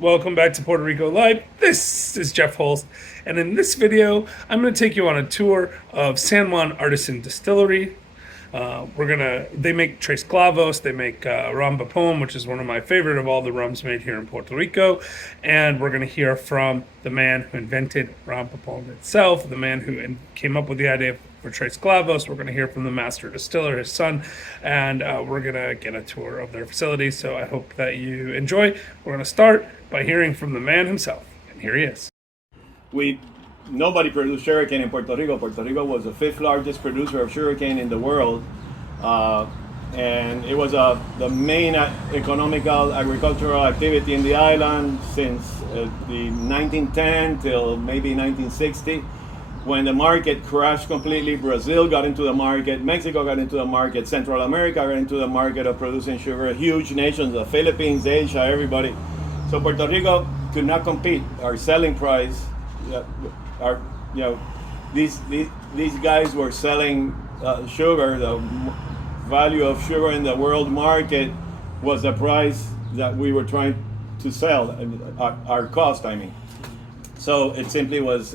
Welcome back to Puerto Rico Live. This is Jeff Holst, and in this video, I'm going to take you on a tour of San Juan Artisan Distillery. They make Tres Clavos, they make Ron Pepon, which is one of my favorite of all the rums made here in Puerto Rico, and we're going to hear from the man who invented Ron Pepon itself, the man who came up with the idea for Tres Clavos. We're going to hear from the master distiller, his son, and we're going to get a tour of their facility, so I hope that you enjoy. We're going to start by hearing from the man himself, and here he is. Nobody produced sugarcane in Puerto Rico. Puerto Rico was the fifth largest producer of sugarcane in the world, and it was the main economical agricultural activity in the island since the 1910 till maybe 1960. When the market crashed completely, Brazil got into the market, Mexico got into the market, Central America got into the market of producing sugar. Huge nations, the Philippines, Asia, everybody. So Puerto Rico could not compete. Our selling price, these guys were selling sugar. The value of sugar in the world market was the price that we were trying to sell, our cost, I mean. So it simply was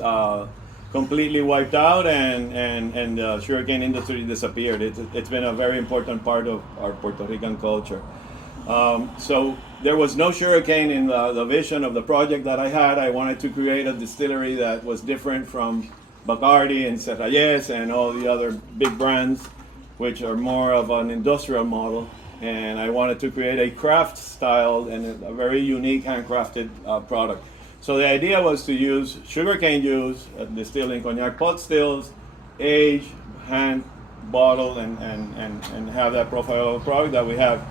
completely wiped out, and the sugarcane industry disappeared. It's been a very important part of our Puerto Rican culture. So there was no sugarcane in the vision of the project that I had. I wanted to create a distillery that was different from Bacardi and Serrayes and all the other big brands, which are more of an industrial model. And I wanted to create a craft style and a very unique handcrafted product. So the idea was to use sugarcane juice, distilled in cognac pot stills, age, hand, bottle, and have that profile of product that we have.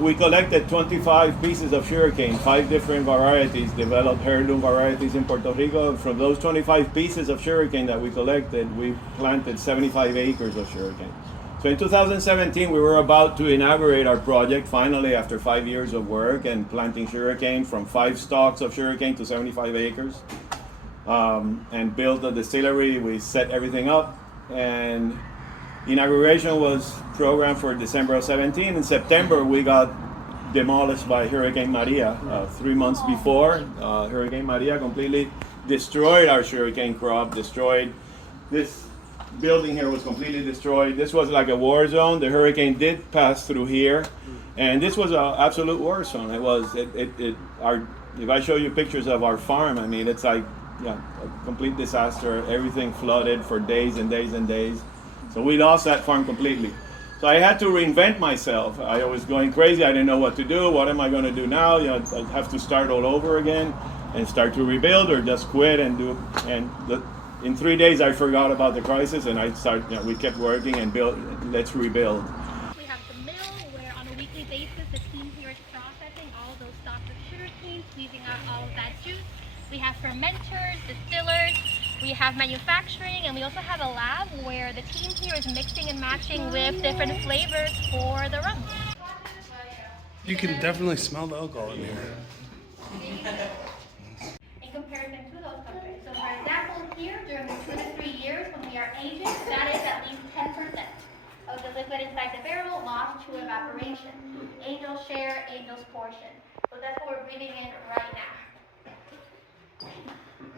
We collected 25 pieces of sugarcane, 5 different varieties, developed heirloom varieties in Puerto Rico. From those 25 pieces of sugarcane that we collected, we planted 75 acres of sugarcane. So in 2017, we were about to inaugurate our project, finally, after 5 years of work and planting sugarcane from 5 stalks of sugarcane to 75 acres, and built a distillery. We set everything up, and inauguration was programmed for December of 17. In September, we got demolished by Hurricane Maria 3 months before. Hurricane Maria completely destroyed our sugarcane crop, destroyed this building here was completely destroyed. This was like a war zone. The hurricane did pass through here, and this was an absolute war zone. If I show you pictures of our farm, I mean, it's like a complete disaster. Everything flooded for days and days and days. So we lost that farm completely. So I had to reinvent myself. I was going crazy. I didn't know what to do. What am I going to do now? I'd have to start all over again and start to rebuild, or just quit and do. In 3 days, I forgot about the crisis, and we kept working and built. Let's rebuild. We have the mill, where on a weekly basis, the team here is processing all those stalks of sugarcane, squeezing out all of that juice. We have fermenters, distillers, we have manufacturing, and we also have a lab where the team here is mixing and matching with different flavors for the rum. You can definitely smell the alcohol in here. In comparison to those countries. So for example, here, during the 2 to 3 years when we are aging, that is at least 10% of the liquid inside the barrel lost to evaporation. Angel's share, Angel's portion. So that's what we're breathing in right now.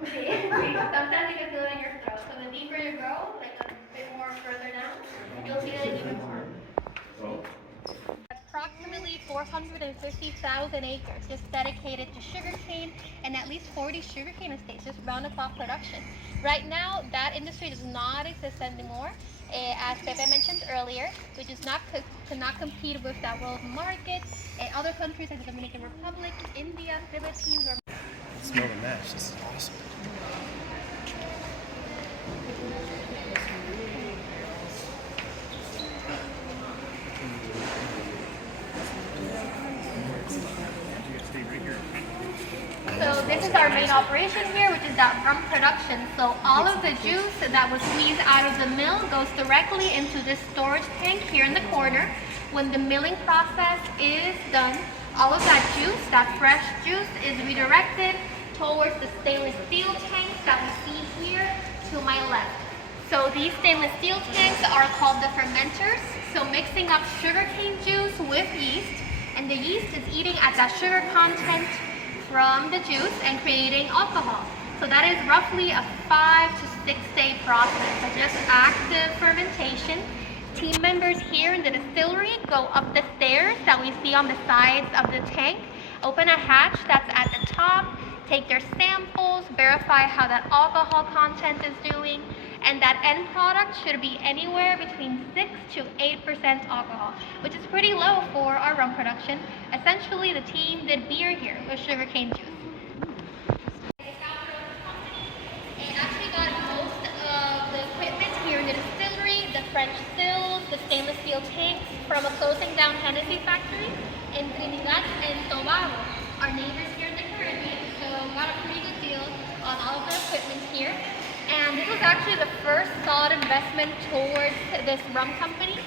See, sometimes you can feel it in your throat. So the deeper you go, like a bit more further down, you'll feel it even more. Approximately 450,000 acres just dedicated to sugarcane, and at least 40 sugarcane estates just round up production. Right now, that industry does not exist anymore. As Pepe mentioned earlier, we just cannot compete with that world market. Other countries like the Dominican Republic, India, Philippines, or Smell the mash. This is awesome. So this is our main operation here, which is that rum production. So all of the juice that was squeezed out of the mill goes directly into this storage tank here in the corner. When the milling process is done, all of that juice, that fresh juice, is redirected towards the stainless steel tanks that we see here to my left. So these stainless steel tanks are called the fermenters. So mixing up sugarcane juice with yeast, and the yeast is eating at that sugar content from the juice and creating alcohol. So that is roughly a 5 to 6 day process of just active fermentation. Team members here in the distillery go up the stairs that we see on the sides of the tank, open a hatch that's at the top, take their samples, verify how that alcohol content is doing, and that end product should be anywhere between 6 to 8% alcohol, which is pretty low for our rum production. Essentially, the team did beer here with sugarcane juice. And actually got most of the equipment here in the distillery, the French stills, the stainless steel tanks from a closing down Hennessy factory in Trinidad and Tobago, our neighbors here in the Caribbean. So got a pretty good deal on all of the equipment here. And this was actually the first solid investment towards this rum company.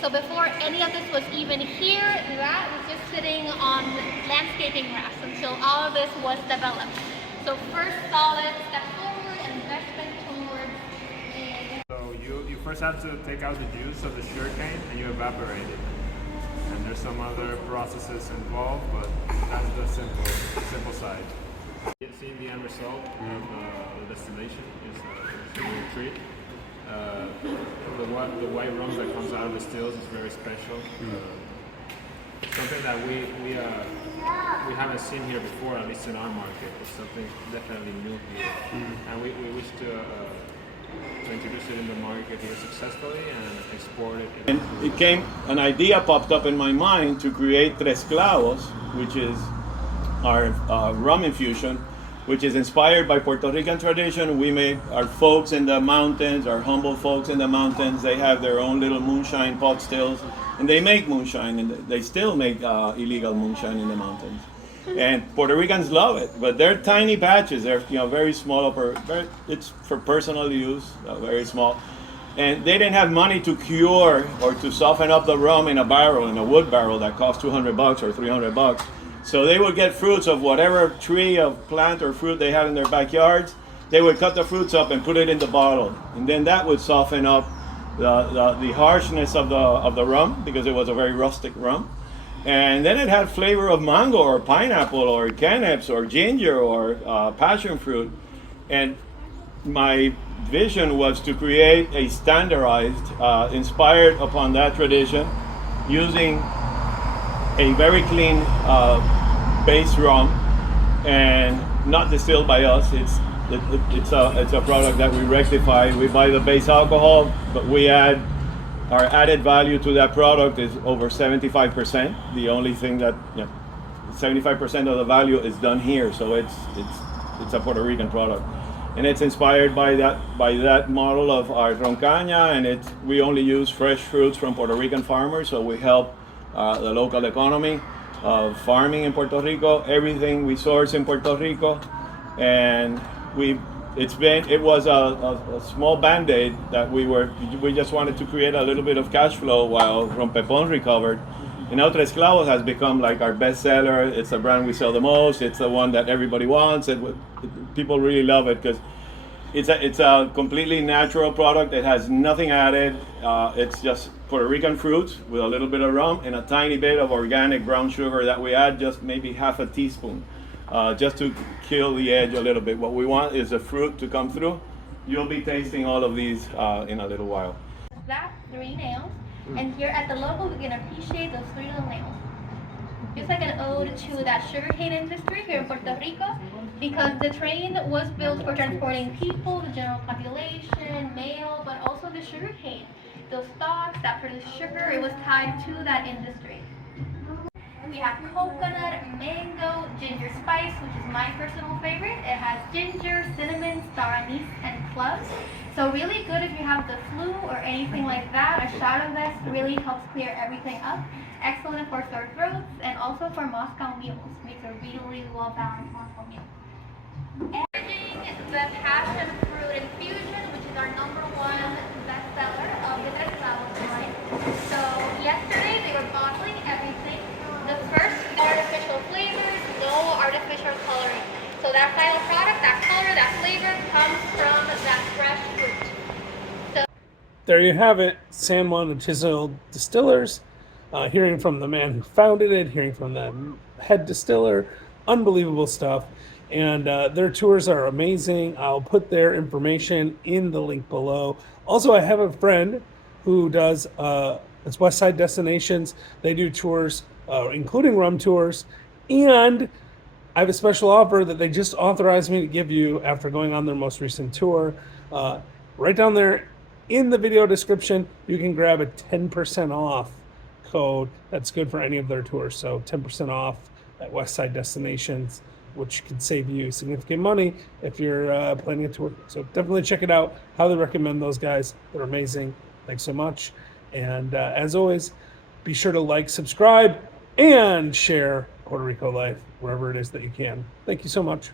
So before any of this was even here, that was just sitting on landscaping grass until all of this was developed. So first solid step forward, investment towards. So you first have to take out the juice of the sugarcane and you evaporate it. And there's some other processes involved, but that's the simple side. Seeing the end result of the distillation is a real treat. The white rum that comes out of the stills is very special. Something that we haven't seen here before, at least in our market. It's something definitely new here, and we wish to introduce it in the market here successfully and export it. And an idea popped up in my mind to create Tres Clavos, which is our rum infusion, which is inspired by Puerto Rican tradition. We made our folks in the mountains, our humble folks in the mountains, they have their own little moonshine pot stills, and they make moonshine, and they still make illegal moonshine in the mountains. And Puerto Ricans love it, but they're tiny batches. They're very small. It's for personal use, very small. And they didn't have money to cure or to soften up the rum in a barrel, in a wood barrel that costs $200 or $300. So they would get fruits of whatever tree of plant or fruit they had in their backyards. They would cut the fruits up and put it in the bottle, and then that would soften up the harshness of the rum, because it was a very rustic rum. And then it had flavor of mango or pineapple or cannaps or ginger or passion fruit. And my vision was to create a standardized, inspired upon that tradition, using a very clean base rum, and not distilled by us. It's a product that we rectify. We buy the base alcohol, but we add our added value to that product is over 75%. The only thing that 75% of the value is done here, so it's a Puerto Rican product, and it's inspired by that model of our roncaña, and we only use fresh fruits from Puerto Rican farmers, so we help the local economy of farming in Puerto Rico. Everything we source in Puerto Rico, and it was a small band-aid that we just wanted to create a little bit of cash flow while Ron Pepon recovered. And now Tres Clavos has become like our best seller. It's the brand we sell the most. It's the one that everybody wants. People really love it because it's a completely natural product. It has nothing added. It's just Puerto Rican fruits with a little bit of rum and a tiny bit of organic brown sugar that we add, just maybe half a teaspoon, just to kill the edge a little bit. What we want is the fruit to come through. You'll be tasting all of these in a little while. That's 3 nails, and here at the logo we can appreciate those 3 little nails. Just like an ode to that sugarcane industry here in Puerto Rico, because the train was built for transporting people, the general population, mail, but also the sugarcane. Those stalks that produce sugar, it was tied to that industry. We have coconut, mango, ginger spice, which is my personal favorite. It has ginger, cinnamon, star anise, and cloves. So really good if you have the flu or anything like that. A shot of this really helps clear everything up. Excellent for sore throats and also for Moscow meals. Makes a really well-balanced Moscow meal. Adding the passion fruit infusion, which is our #1 bestseller of the Tres Clavos line. So yesterday they were bottling everything. The first artificial flavors, no artificial coloring. So that final product, that color, that flavor comes from that fresh fruit. So There you have it, San Juan Artisan Distillers. Hearing from the man who founded it, hearing from the head distiller, unbelievable stuff. And their tours are amazing. I'll put their information in the link below. Also, I have a friend who does it's West Side Destinations. They do tours, including rum tours, and I have a special offer that they just authorized me to give you after going on their most recent tour. Right down there in the video description, you can grab a 10% off code that's good for any of their tours. So 10% off at West Side Destinations, which could save you significant money if you're planning a tour. So definitely check it out. Highly recommend those guys. They're amazing. Thanks so much. And as always, be sure to like, subscribe, and share Puerto Rico Life wherever it is that you can. Thank you so much.